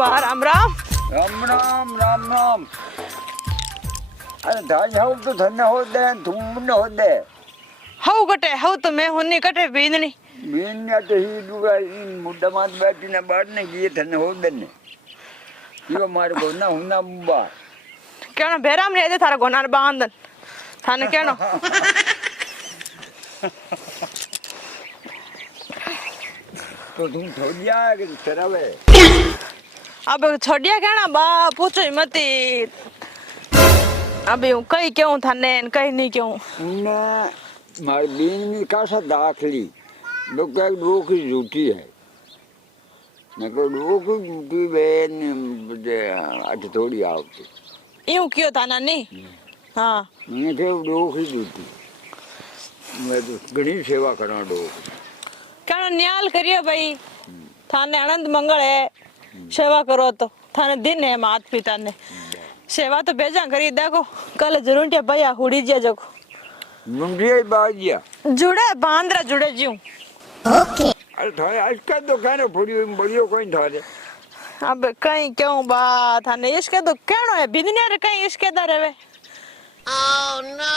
बा राम राम राम राम राम राम। अरे धाई हो तो धन्य हो दे तुम न हो दे हऊ कटे हऊ तो मैं हुन्नी कटे बींदनी बीन या तो ही दुगा इन मुद्दा मात बैठी ना बाढ़ ने किए धन्य हो दे ने यो मार को ना हुना मुबा क्या बेराम ने दे थारा गोनार बांधन थाने क्या नो तो तुम छोड़िया कि चरावे अब छोड़िया क्या ना बा पूछो ही मती अबे कहीं क्यों थाने कहीं नहीं क्यों ना मार बीन में कैसा दाखली लोग क्या रोक ही झूठी है न को रोक झूठी बेन आज थोड़ी आवती यूं क्यों थाना नहीं हाँ मैंने कहा रोक ही झूठी मैं तो गणी सेवा करा डोक क्या न्याल करियो भाई थाने आनंद मंगल है सेवा करो तो थाने दिन है मात पिता ने सेवा तो बेजा करी देखो कल जरूर क्या भैया हुड़ी जिया जगो मुंडिया बाजिया जुड़े बांद्रा जुड़े जीव अरे थारे आज का तो कहना पड़ी बढ़िया कोई थारे अब कहीं क्यों बा थाने इसके तो कहनो है बिदनिया रे कहीं इसके दर है ओह नो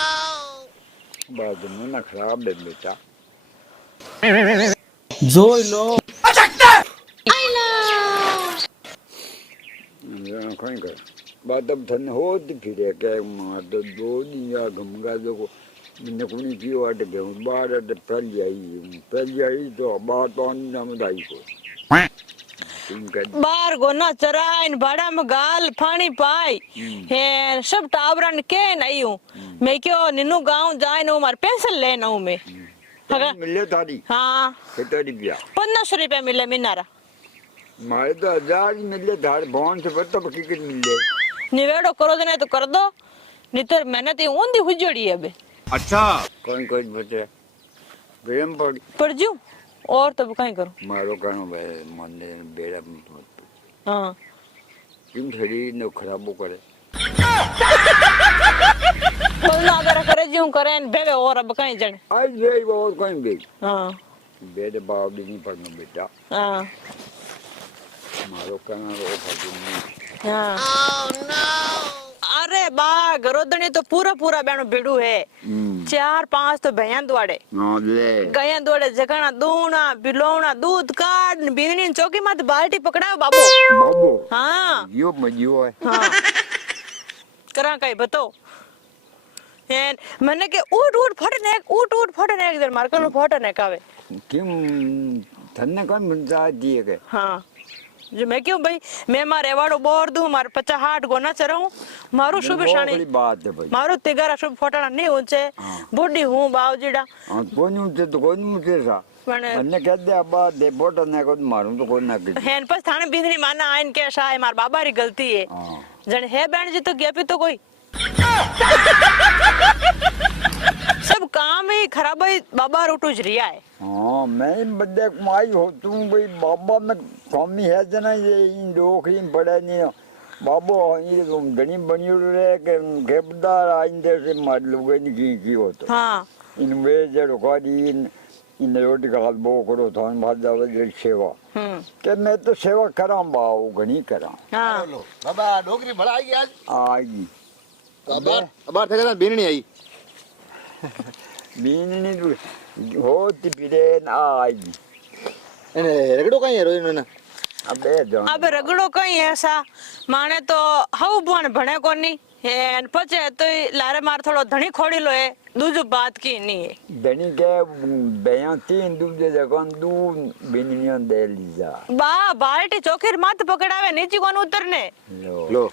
बात ना खराब है बेटा जोई लो कोई कर बात अब धन हो तो फिर क्या मार तो दो दिन या घमगा दो को मैंने कोई की वाट पे बाहर तो पहल जाई तो बात तो नाम दाई को तुम कर बार गोना चराइन भाड़ा में गाल पानी पाई है सब टावरन के नहीं हूँ मैं क्यों निन्नू गांव जाए ना मार पेंसिल लेना हूँ मैं मिले थारी हाँ कितना रुपया 50 रुपया मिले मिनारा मारे तो 1000 मिले धार भवन से बता बकी कित मिले निवेड़ो करो देने तो कर दो नहीं तो मेहनत ही ऊंधी हुजड़ी है बे अच्छा कोई कोई बचे प्रेम पड़ी पड़ जूं और तो कहीं करो मारो कहनो भाई मन ने बेड़ा में हाँ किम शरीर ने खराबो करे बोलना अगर करे जूं करे बेबे और अब कहीं जने आज भाई बहुत कोई भी हाँ बेड़े बाव भी नहीं पड़ना बेटा हाँ मारो कहना रो फटी हाँ अरे बा गरोदनी तो पूरा पूरा बेनो बेड़ू है 4-5 तो भैया दुआड़े हां ले गया दुआड़े जगना दूना बिलोना दूध काट बिजनी चौकी मत बाल्टी पकड़ाओ बाबू बाबू हाँ यो मजियो है हाँ करा कहीं बताओ एन मैंने के ऊट फटने एक इधर मारकर फटने कावे किम धन्य कौन मिलता दिए के हाँ जो मैं क्यों भाई मैं मारे वाड़ो बोर दूं मार 50-60 गोना चराऊं मारो शुभ शानी बड़ी बात है भाई मारो तिगारा शुभ फटाना नहीं ऊंचे बुढ़ी हूं बावजीड़ा हां कौन ऊंचे तो कौन मुझे सा मैंने कह दे अब दे बोट ने को मारूं तो कोई ना कर हैन पर थाने बिंदनी माना आइन के शाय मार बाबा री गलती है जन है बहन जी तो गया भी तो कोई सब काम ही खराब है बाबा रोटूज रिया है हां मैं बदे कमाई हो तू भाई बाबा में कमी है जना ये इन लोग ही बड़े नहीं बाबू ये तुम धनी बनी रे के गेबदार आइंदे से मार लोगे नहीं की हो तो हां इन वे जे रोकारी इन रोटी का हाल बो करो थान भात जावे जे सेवा के मैं तो सेवा करां बाऊ घणी करां हां बाबा नौकरी भला आई आज आगी अबार थे ना बीन नहीं आई बीनी होती फिरे ना आगी एने रगड़ो कहीं है रोइन ना अबे जान अब रगड़ो कहीं ऐसा माने तो हव बन भणे कोनी हैन पचे तो लारे मार थोड़ो धणी खोड़ी लो है दूजो बात की नहीं है धनी के बयां तीन दूजे जगह दू बीनियां दे लीजा बा बाल्टी चौकीर माथ पकड़ावे नीचे कोन उतरने लो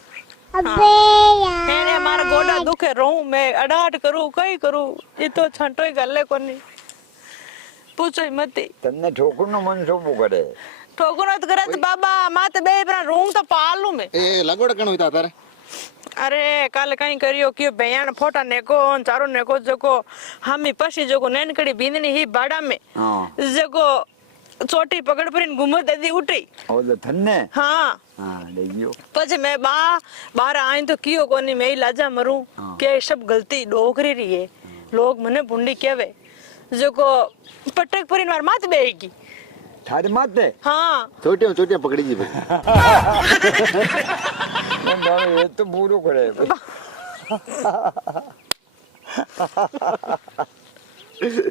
अबे मारा गोडा दुखे रहूं मैं अडाट करूं कई करूं ये तो छंटो ही गल्ले कोनी पूछो ही मती तन्ने ठोकर न मन सोबो करे ठोकुर तो करे तो बाबा मात बे पर रूम तो पालू में ए लगोड़ कण होता तारे अरे कल कहीं करियो क्यों बयान फोटा neko चारो neko जको हमी पसी जको नैनकड़ी बींदनी ही बाड़ा में हां जको चोटी पकड़ पर घुमत दे उठी ओ ले थन्ने हां हां ले गयो पछे मैं बाहर आई तो कियो कोनी मैं लाजा मरूं के सब गलती डोकरी री है लोग मने बुंडी कहवे जको पटक परिवार मात बेगी थारे माते हाँ ચોટિયા પકડી જી પછી ये तो पूरो करे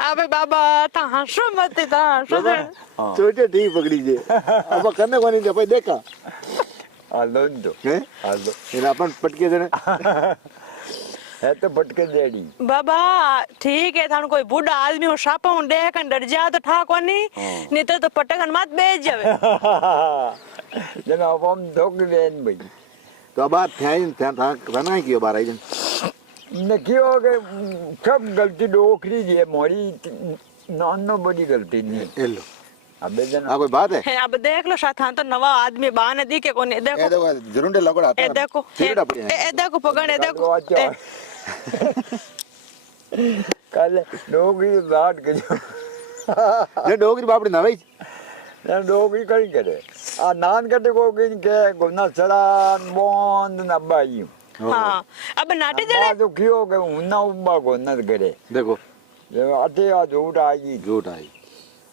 अबे बाबा ता हंसो मत ता हंसो ચોટિયા ઠીક પકડી છે આમાં કને કોની છે ભાઈ દેખા आलोंदो હે आलो એના પણ પટકે છે ને है तो भटके जेडी बाबा ठीक है थाने कोई बूढ़ा आदमी हो सापा हूं देख डर जा तो ठाक वनी नहीं तो पटकन मत बेच जावे जना हम धोक लेन भाई તો આ બાર થયા થાના કયો બાર આવી ने क्यों के सब गलती डोकरी जी है मोरी नॉन बड़ी गलती नहीं એ લો अबे जना આ કોઈ બાત હે है अब देख लो साथ तो नवा आदमी बाने दी के कोने એ देखो તો જરુંડે લગડ ए હતા देखो ચીરડા પડી ए देखो पकड़ ए देखो कल डोगरी बात के જે ડોગરી બાપડી નવાઈ डोगरी कहीं करे आ नान कटे को के गुना चढ़ान बोंद नबाई हाँ अब नाटे जले तो क्यों के उन्ना उम्बा को न करे દેખો जो आते आ झूठ आई झूठ आई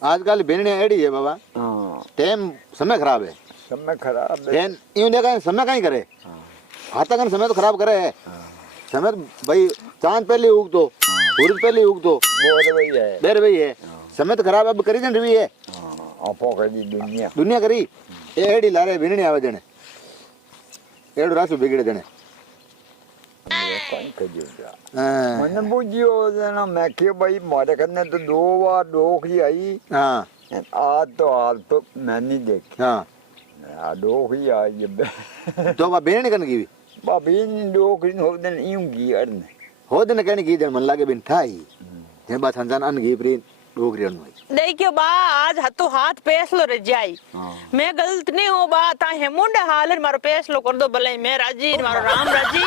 आजकल बेनने एड़ी है बाबा हाँ टाइम समय खराब है समय खराब है एन यूं देखा समय कहीं करे हाथा कन समय तो खराब करे है समय तो भाई चांद पहले उग तो सूरज पहले उग तो बोल वही है बेर भाई है समय तो खराब अब करी जन रही है आपो करी दुनिया दुनिया करी एड़ी लारे बेनने आवे जने एड़ो रासु बिगड़े जने कहीं करियो जा हाँ मन बुझियो जना मैं के भाई मारे करने तो 2 बार डोकरी आई हाँ आज तो हाल तो मैं नहीं देखी हाँ आ डोकरी आई तो बा बेनने कन की बाबी डोकरी हो दिन यूं की अरने हो दिन कहने की जन मन लागे बिन ठाई जे बात संजान अन की प्री डोगरी अन भाई देखियो बा आज हतो हाथ पेसलो रे जाई मैं गलत नहीं हूं बा ता हे मुंडे हालर मारो पेसलो कर दो भले मैं राजी मारो राम राजी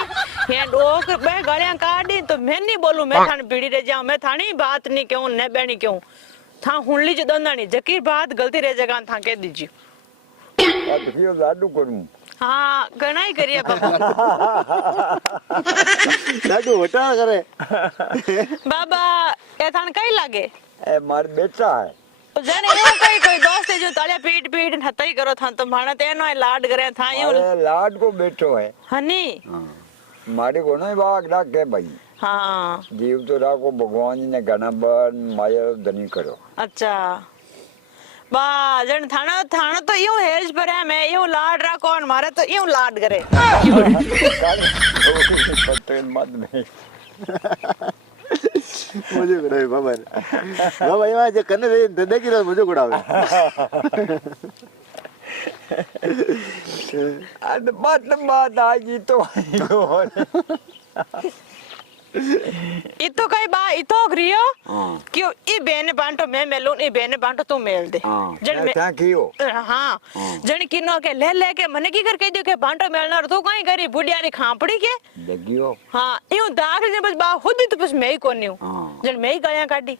ये डोक बे गळियां काडी तो मैं नहीं बोलूं मैं थाने पीड़ी रे जाऊं मैं थानी बात नहीं कहूं ने बेणी कहूं था हुनली जो दंदानी जकीर बात गलती रे जगह था कह दीजियो आ तो क्यों लाडू करूं हाँ घना ही करिए बाबा लाडू होटा करे बाबा ए थान कई लागे ए मार बेटा है जाने यो कोई दोस्त है जो तालिया पीट पीट हतई करो था तो माने तेनो लाड करे था यूं अरे लाड को बेटो है हनी मारे को नहीं बाग डाक के भाई हाँ जीव तो राखो भगवान ने घना बार माया धनी करो अच्छा बा जन थाना थाना तो यूं हेज पर है मैं यूं लाड रखो और मारे तो यूं लाड करे पत्ते मत में मुझे गुड़ावे बाबा बाबा यहाँ जो करने दे देखी रहा मुझे गुड़ावे अरे बात आई तो इतो कई बा इतो ग्रियो क्यों ई बेने बांटो मैं मेलूं ई बेने बांटो तू मेल दे जन में थैंक यू हाँ जन किनो के ले के मने की कर कह दियो के बांटो मेलना तू काई करी बुढ़ियारी खापड़ी के लगियो हाँ यूं दाग ने बस बा खुद ही तो बस मैं ही कोनी हूं जन मैं ही गया काटी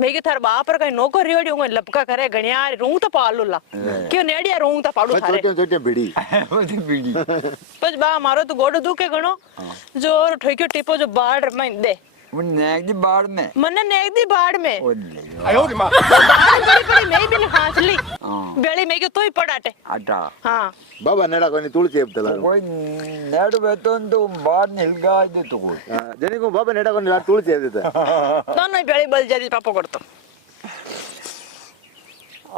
मैं के थार बाप पर कई नौकर रियोड़ी हूं लपका करे गणिया रूंग तो पालू ला क्यों नेड़िया रूंग तो पाड़ू थारे छोटे छोटे भिड़ी वो तो बीड़ी बस बा मारो तो गोड़ दुखे गणो जो ठोक्यो टिपो जो बाड़ में दे वो नेक दी बाड़ में मने नेक दी बाड़ में ओ ले बाड़ बड़ी बड़ी मैं भी खांस ली बेड़ी में क्यों तो ही पड़ाटे आटा हाँ बाबा नेड़ा कोनी तुलसी अब तला कोई नेड बेतन तो बाड़ निलगा दे तो कोई जनी को बाबा नेड़ा कोनी तुलसी अब देता दोनों ही बेड़ी बल जाती पापा करतो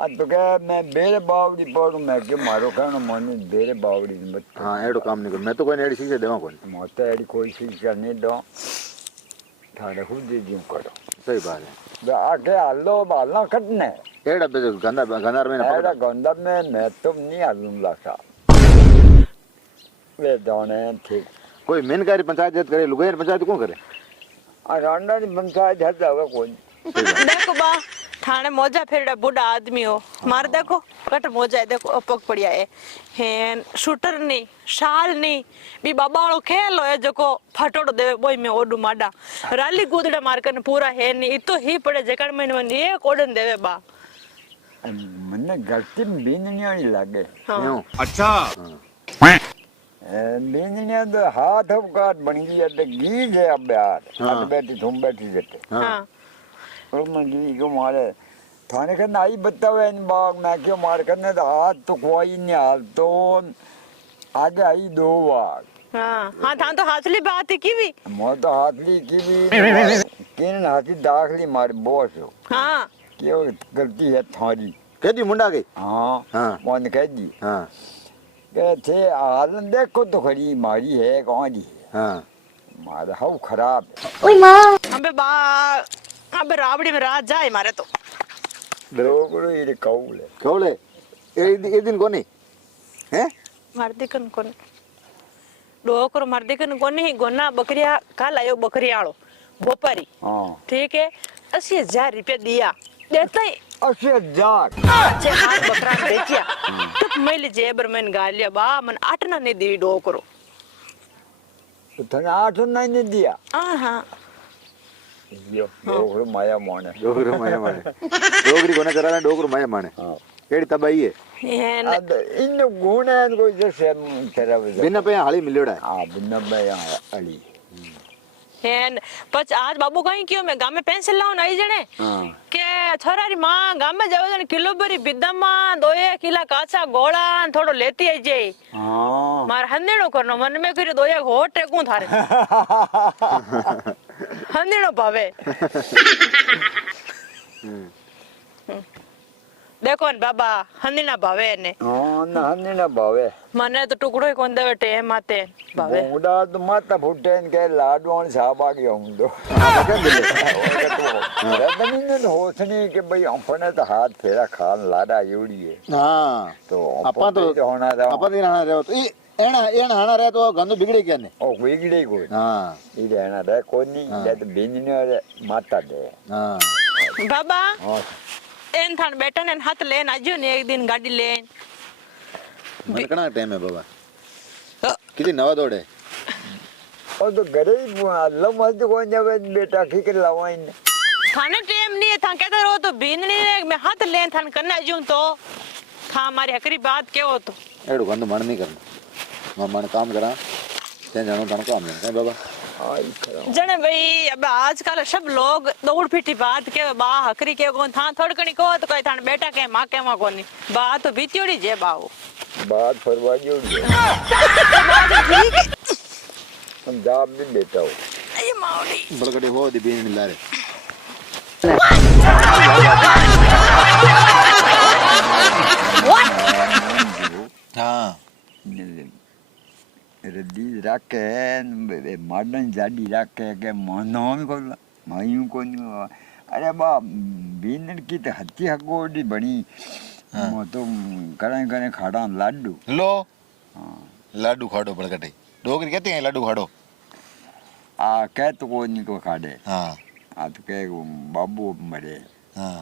आज तो क्या मैं बेरे बावड़ी पड़ू मैं के मारो कहना मन बेरे बावड़ी मत हाँ एडो काम नहीं कर मैं तो कोई नेड़ी शिक्षा देवा कोनी मोते एडी कोई शिक्षा नहीं दो थाने खुद दे दियो करो सही बात है बे आके आलो बालना कटने एड़ा पे गंदार में ऐसा गंदा में मैं तुम नहीं आलूं लासा वे दोने ठीक कोई मेनकारी पंचायत करे लुगाई पंचायत कौन करे रांडा की पंचायत है जावे कोई देखो बा थाने मोजा फेरड़ा बूढ़ा आदमी हो मार देखो कट मोजा है देखो अपक पड़िया है हेन शूटर नहीं शाल नहीं बी बाबाड़ो खेल है जको फटोड़ो देवे बोई में ओडू माडा राली कूदड़े मार कर पूरा है नहीं इतो ही पड़े जकड़ में ये कोडन देवे बा मने गलती बीननिया नहीं लागे यूं अच्छा बीननिया तो हाथ अब काट बन गई है गीज है अब यार हाँ। बैठी तुम बैठी जते हाँ और मैं गी को मारे थाने का नाई बतावे इन बाग मैं क्यों मार करने तो हाथ तो कोई नहीं हाल तो आगे आई 2 बार हाँ हाँ थान तो हाथली बात है की भी मैं तो हाथली की भी किन हाथी दाखली मार बोस हो हाँ क्यों गलती है थारी कह दी मुंडा के हाँ हाँ। मन कह दी हाँ कहते हालन देखो तो खरी मारी है कौन दी है हाँ मारा हाउ खराब है अबे बा अबे राबड़ी में रात जाए मारे तो डोगरो ये कौल है कौले ये दिन कोनी हैं मर्दिकन कोने डोकरो मर्दिकन कोने गोना बकरिया कल आयो बकरियाड़ो बोपारी हाँ ठीक है 80,000 रुपया दिया देता ही 80,000 अच्छे हाथ बकरा बेचिया तो मैले जेबर में गालिया बा मन 8 ना नहीं दी डोकरो तो थाने 8 नहीं दिया हाँ यो डोगरो माया मोने डोगरो माया माने डोगरी कोने करा डोगरो माया माने हाँ केड़ी तबाही है ये न- अब इन गुण है कोई जैसे तेरा बिना पे हाली मिलड़ा है हाँ बिना में यहाँ अली ये न- पच आज बाबू कहीं क्यों मैं गांव में पेंसिल लाऊं नहीं जने हाँ के छोरारी मां गांव में जावे जने किलो भरी बिदमा 2 किला काचा गोला थोड़ो लेती आई जे हाँ मार हंदेड़ो करनो मन में फिर 2 होटे को थारे हंदेड़ो भावे देखो न बाबा हंदीना भावे ने हाँ ना हन्ने ना भावे मने तो टुकड़ो ही कोन देवे टेम आते भावे बोंगड़ा तो माता फुटेन के लाडवान साहब आ गया हूँ तो रदनी ने होसनी के भाई अपने तो हाथ फेरा खान लाडा योड़ी है हाँ तो अपन तो होना था अपन दिन हाना रहे तो एना हाना रहे तो गंदो बिगड़े क्या ने ओ बिगड़े कोई हाँ ये रहना रे कोई नहीं ये तो बेंजने माता दे हाँ बाबा हाँ एन थान बेटा ने हाथ लेन आजो ने एक दिन गाड़ी लेन मन कना टाइम है बाबा कितनी नवा दौड़े और तो घरे ही लमज कौन जावे बेटा ठीक लावाइन थाने टेम नहीं है था कहते रहो तो बींदनी ने मैं हाथ लेन थान करना जूं तो था हमारी हकरी बात के हो तो एडो गंदो मन नहीं करना मैं मन काम करा ते जानो तन काम नहीं बाबा आई खरा जने भाई अब आजकल सब लोग दौड़ फिटी बात के बा हकरी के को था थोड़ कणी को तो कोई थान बेटा के मां के मां कोनी बात तो बीतियोड़ी जे बाऊ बात फरवा जोड़ी हम जाब भी बेटा हो ये माउली बड़कटे हो दी बीन ला रे हाँ रद्दी रखे मॉडर्न जाडी रखे के मनो को मायू को अरे बा बीनर की तो हत्ती हकोडी बनी मो तो करे खाड़ा लाडू लो हाँ लाडू खाड़ो बड़कटे डोगरी कहते हैं लाडू खाड़ो आ कह तो को नहीं को खाड़े हाँ आ तो कह बाबू मरे हाँ